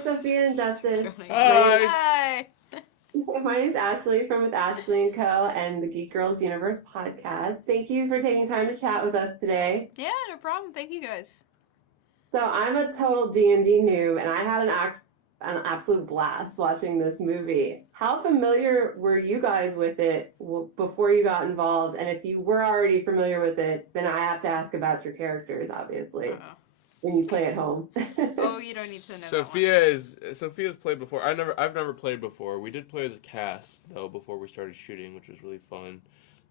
Sophia and Justice. Hi. Hi. My name's Ashley from With Ashley and Co. and the Geek Girls Universe podcast. Thank you for taking time to chat with us today. Yeah, no problem. Thank you guys. So I'm a total D&D noob, and I had an absolute blast watching this movie. How familiar were you guys with it before you got involved? And if you were already familiar with it, then I have to ask about your characters, obviously, when you play at home. Oh, you don't need to know. Sophia's played before. I've never played before. We did play as a cast though before we started shooting, which was really fun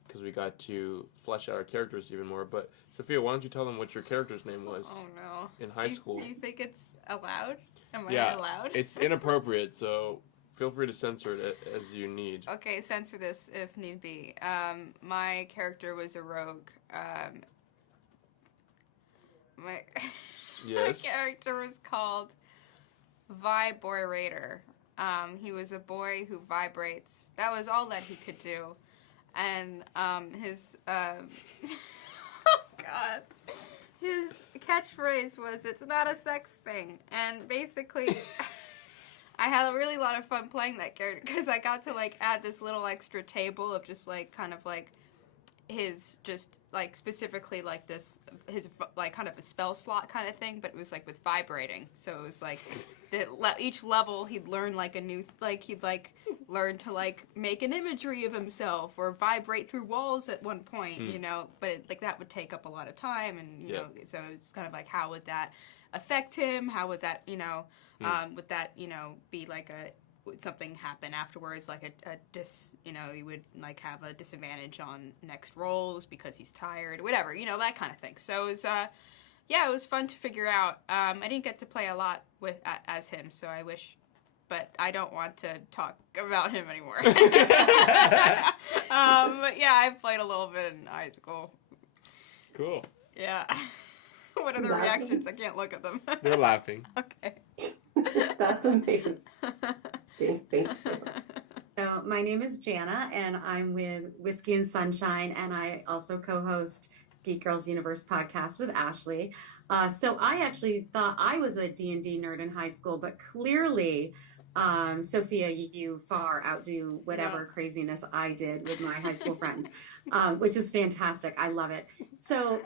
because we got to flesh out our characters even more. But Sophia, why don't you tell them what your character's name was? Oh no. In high school. Do you think it's allowed? Am I Yeah, allowed? It's inappropriate, so feel free to censor it as you need. Okay, censor this if need be. My character was a rogue. My Yes. my character was called Vibrator. He was a boy who vibrates. That was all that he could do. And his oh god. His catchphrase was, "It's not a sex thing." And basically I had a really lot of fun playing that character because I got to like add this little extra table of just like kind of like his just like specifically like this his like kind of a spell slot kind of thing, but it was like with vibrating. So it was like each level he'd learn like a new he'd like learn to like make an imagery of himself or vibrate through walls at one point, you know, but like that would take up a lot of time, and you know, so it's kind of like how would that affect him, how would that, you know, would that, you know, be like would something happen afterwards, like you know, he would like have a disadvantage on next rolls because he's tired, whatever, you know, that kind of thing. So it was yeah, it was fun to figure out. I didn't get to play a lot with as him, so I wish, but I don't want to talk about him anymore. But yeah, I played a little bit in high school. Cool. Yeah. What are the reactions? I can't look at them. They're laughing. Okay. That's amazing. Thank you. So my name is Jana, and I'm with Whiskey and Sunshine, and I also co-host Geek Girls Universe podcast with Ashley. So I actually thought I was a D&D nerd in high school, but clearly, Sophia, you far outdo whatever craziness I did with my high school friends, which is fantastic. I love it. So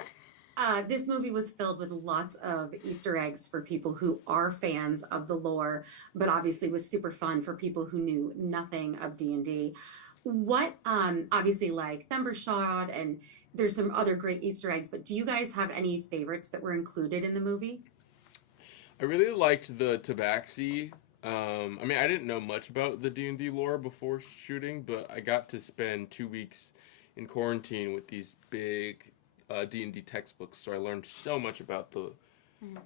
this movie was filled with lots of Easter eggs for people who are fans of the lore, but obviously was super fun for people who knew nothing of D&D. What, obviously, like Thumbershot, and there's some other great Easter eggs, but do you guys have any favorites that were included in the movie? I really liked the Tabaxi. I mean, I didn't know much about the D&D lore before shooting, but I got to spend 2 weeks in quarantine with these big D&D textbooks, so I learned so much about the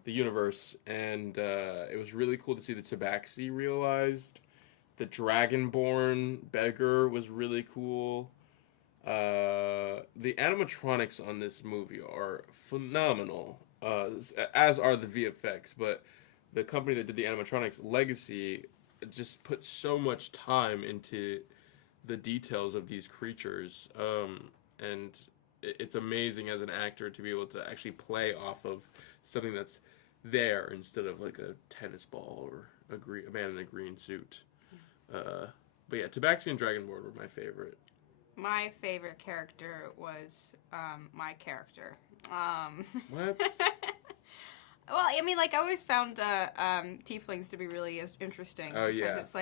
universe, and it was really cool to see the Tabaxi realized. The Dragonborn beggar was really cool. The animatronics on this movie are phenomenal, as are the VFX, but the company that did the animatronics, Legacy, just put so much time into the details of these creatures, and it's amazing as an actor to be able to actually play off of something that's there instead of like a tennis ball or a man in a green suit. But yeah, Tabaxi and Dragonborn were my favorite. My favorite character was my character. What? Well, I mean, like I always found tieflings to be really interesting. Oh, yeah. Because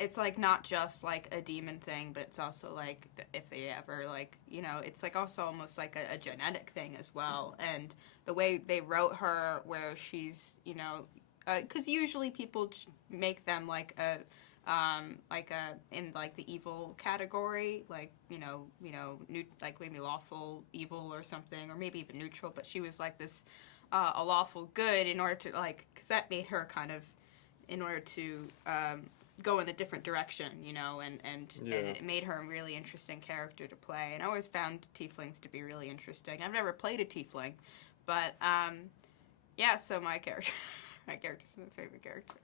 it's like not just like a demon thing, but it's also like if they ever like, you know, it's like also almost like a genetic thing as well. And the way they wrote her, where she's, you know, because usually people make them like a in like the evil category, like like maybe lawful evil or something, or maybe even neutral. But she was like this a lawful good in order to like, because that made her kind of in order to go in a different direction, you know, and it made her a really interesting character to play. And I always found tieflings to be really interesting. I've never played a tiefling, but yeah. So my character's my favorite character.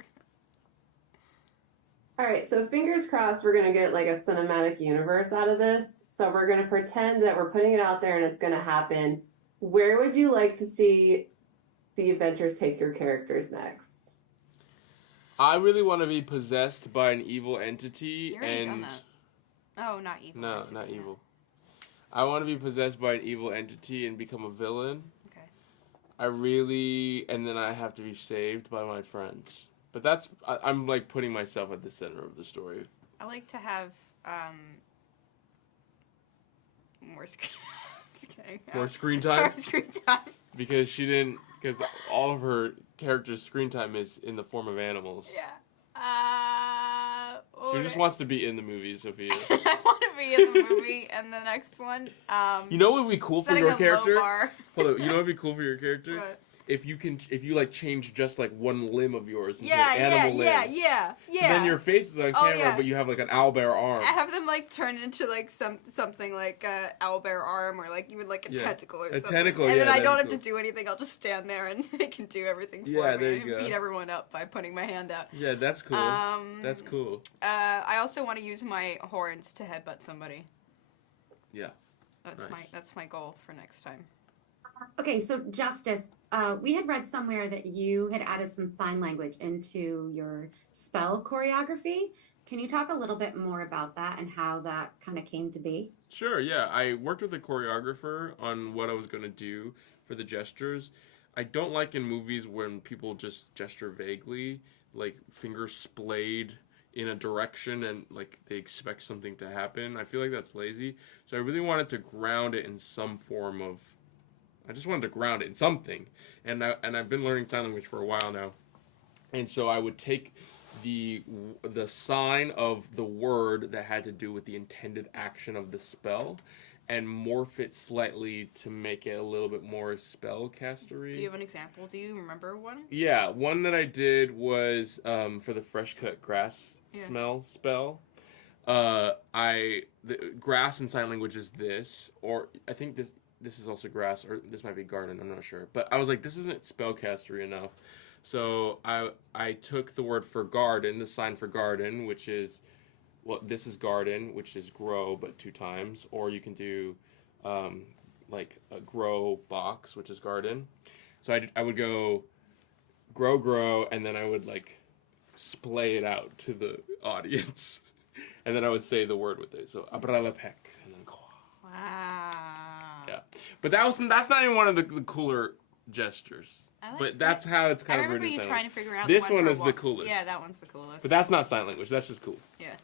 All right, so fingers crossed we're going to get like a cinematic universe out of this. So we're going to pretend that we're putting it out there and it's going to happen. Where would you like to see the adventures take your characters next? I really want to be possessed by an evil entity. You already and done that. Oh, not evil. No, entity, not no. evil. I want to be possessed by an evil entity and become a villain. Okay. And then I have to be saved by my friends. But I'm like putting myself at the center of the story. I like to have more screen. Just kidding. More screen time? More screen time. Because all of her characters' screen time is in the form of animals. Yeah. She just wants to be in the movie, Sophia. I want to be in the movie, and the next one. You know what would be cool for your character? Hold on. You know what would be cool for your character? What? If you like change just like one limb of yours into Yeah, an animal limb. yeah. So then your face is on camera, yeah. but you have like an owlbear arm. I have them like turn into like something like a owlbear arm or like even like a tentacle or something. Tentacle, and then I don't have cool. to do anything. I'll just stand there and they can do everything for me. There you I can go. beat everyone up by putting my hand out. Yeah, that's cool. That's cool. I also want to use my horns to headbutt somebody. Yeah. That's my goal for next time. Okay, so Justice, we had read somewhere that you had added some sign language into your spell choreography. Can you talk a little bit more about that and how that kind of came to be? Sure, yeah. I worked with a choreographer on what I was going to do for the gestures. I don't like in movies when people just gesture vaguely, like fingers splayed in a direction and like they expect something to happen. I feel like that's lazy. So I really wanted to ground it in some form of... I just wanted to ground it in something. And I've been learning sign language for a while now. And so I would take the sign of the word that had to do with the intended action of the spell and morph it slightly to make it a little bit more spellcastery. Do you have an example? Do you remember one? Yeah, one that I did was for the fresh cut grass smell spell. The grass in sign language is this, or I think this is also grass, or this might be garden, I'm not sure. But I was like, this isn't spellcastery enough. So I took the word for garden, the sign for garden, which is, well, this is garden, which is grow, but 2 times. Or you can do like a grow box, which is garden. So I would go grow, and then I would like splay it out to the audience. And then I would say the word with it. So abralepek, and then Wow. yeah, but that's not even one of the cooler gestures. But that's how it's kind of. I remember you trying to figure out. This one is the coolest. Yeah, that one's the coolest. But that's not sign language. That's just cool. Yeah.